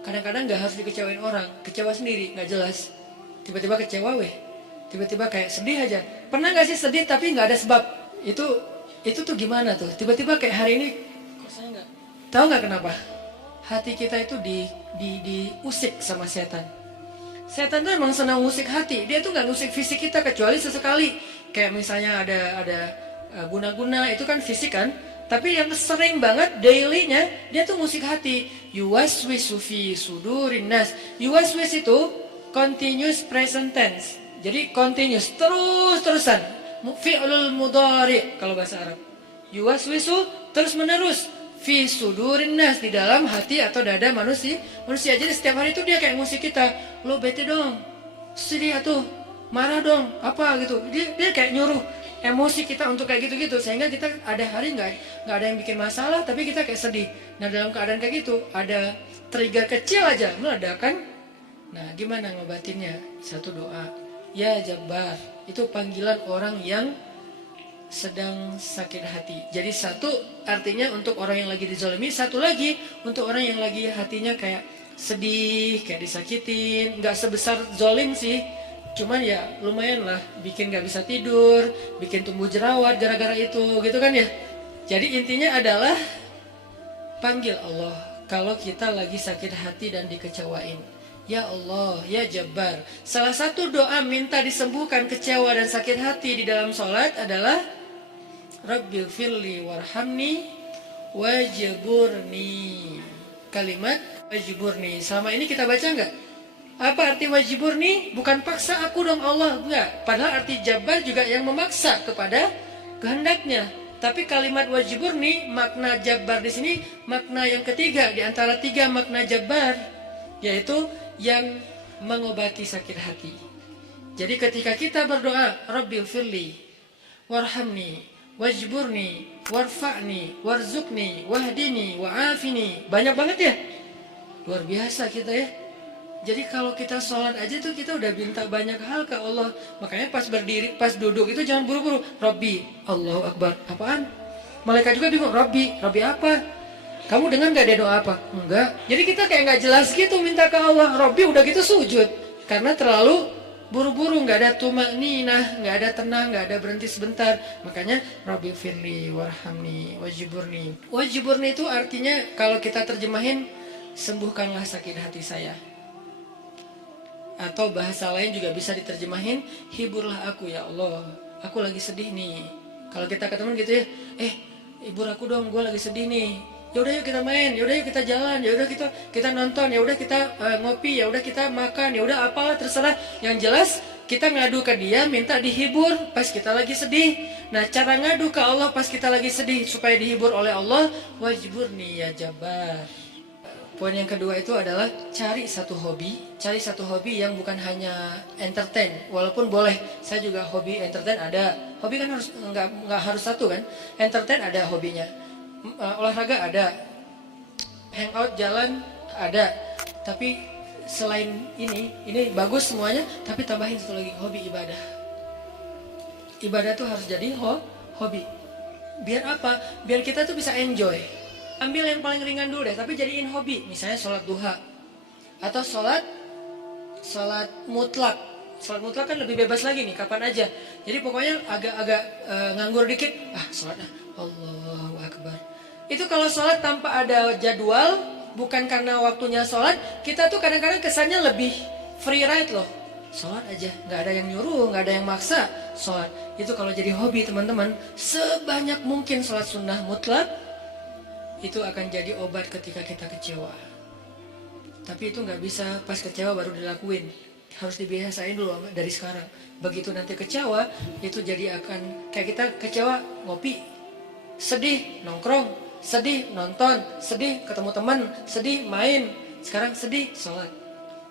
Kadang-kadang nggak harus dikecewain orang, kecewa sendiri, nggak jelas. Tiba-tiba kecewa weh, tiba-tiba kayak sedih aja. Pernah nggak sih sedih tapi nggak ada sebab? Itu tuh gimana tuh? Tiba-tiba kayak hari ini, kok saya nggak tahu nggak kenapa? Hati kita itu diusik sama setan. Setan tuh emang senang musik hati. Dia tuh nggak musik fisik kita kecuali sesekali. Kayak misalnya ada guna-guna itu kan fisik kan. Tapi yang sering banget dailynya dia tuh musik hati. Yuwaswisu fi sudurin nas. Yuwaswis itu continuous present tense. Jadi continuous terus-terusan. Fi'lul mudhari kalau bahasa Arab. Yuwaswisu terus menerus fi sudurin nas, di dalam hati atau dada manusia. Jadi setiap hari itu dia kayak musik kita. Lo bete dong, sedih atuh, marah dong, apa gitu. Dia kayak nyuruh emosi kita untuk kayak gitu-gitu, sehingga kita ada hari nggak ada yang bikin masalah tapi kita kayak sedih. Nah dalam keadaan kayak gitu ada trigger kecil aja meledakan. Nah gimana ngobatinnya? Satu doa, ya Jabbar. Itu panggilan orang yang sedang sakit hati. Jadi satu artinya untuk orang yang lagi dizalimi, satu lagi untuk orang yang lagi hatinya kayak sedih, kayak disakitin. Nggak sebesar zolim sih, cuman ya lumayan lah, bikin nggak bisa tidur, bikin tumbuh jerawat gara-gara itu, gitu kan ya. Jadi intinya adalah panggil Allah kalau kita lagi sakit hati dan dikecewain. Ya Allah, ya Jabbar. Salah satu doa minta disembuhkan kecewa dan sakit hati di dalam sholat adalah Rabbil firli warhamni wajburni. Kalimat wajburni selama ini kita baca enggak? Apa arti wajburni? Bukan paksa aku dong Allah, enggak. Padahal arti Jabbar juga yang memaksa kepada kehendaknya. Tapi kalimat wajburni, makna Jabbar di sini makna yang ketiga di antara tiga makna Jabbar, yaitu yang mengobati sakit hati. Jadi ketika kita berdoa Rabbil firli warhamni wajburni warfa'ni warzukni wahdini wa'afini, banyak banget ya, luar biasa kita ya. Jadi kalau kita sholat aja tuh kita udah minta banyak hal ke Allah. Makanya pas berdiri, pas duduk itu jangan buru-buru. Rabbi, Allahu Akbar, apaan? Malaikat juga bingung, Rabbi apa? Kamu dengar gak dia doa apa? Enggak. Jadi kita kayak gak jelas gitu minta ke Allah. Rabbi udah gitu sujud, karena terlalu buru-buru, nggak ada tumakninah, nggak ada tenang, nggak ada berhenti sebentar. Makanya Rabbi firli warhamni wajburni. Wajburni itu artinya kalau kita terjemahin sembuhkanlah sakit hati saya. Atau bahasa lain juga bisa diterjemahin hiburlah aku ya Allah, aku lagi sedih nih. Kalau kita ke teman gitu ya, hibur aku dong, gue lagi sedih nih. Yaudah yuk kita main, yaudah yuk kita jalan, yaudah kita nonton, yaudah kita ngopi, yaudah kita makan, yaudah apalah terserah. Yang jelas kita ngadu ke dia minta dihibur pas kita lagi sedih. Nah cara ngadu ke Allah pas kita lagi sedih supaya dihibur oleh Allah, wajburni ya Jabbar. Poin yang kedua itu adalah cari satu hobi yang bukan hanya entertain. Walaupun boleh, saya juga hobi entertain ada. Hobi kan harus nggak harus satu kan? Entertain ada hobinya. Olahraga ada, hangout jalan ada, tapi selain ini bagus semuanya, tapi tambahin satu lagi, hobi ibadah. Ibadah tuh harus jadi hobi. Biar apa? Biar kita tuh bisa enjoy. Ambil yang paling ringan dulu deh, tapi jadiin hobi. Misalnya sholat duha atau sholat mutlak. Sholat mutlak kan lebih bebas lagi nih, kapan aja. Jadi pokoknya agak nganggur dikit, sholat Allahu Akbar. Itu kalau sholat tanpa ada jadwal, bukan karena waktunya sholat, kita tuh kadang-kadang kesannya lebih free ride loh. Sholat aja, nggak ada yang nyuruh, nggak ada yang maksa. Sholat itu kalau jadi hobi teman-teman, sebanyak mungkin sholat sunnah mutlak, itu akan jadi obat ketika kita kecewa. Tapi itu nggak bisa pas kecewa baru dilakuin, harus dibiasain dulu dari sekarang. Begitu nanti kecewa, itu jadi akan kayak kita kecewa ngopi, sedih nongkrong, sedih nonton, sedih ketemu teman, sedih main. Sekarang sedih sholat,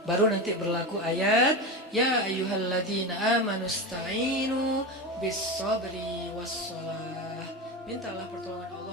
baru nanti berlaku ayat ya ayyuhalladzina amanu sta'inu bis sabri was salah. Mintalah pertolongan Allah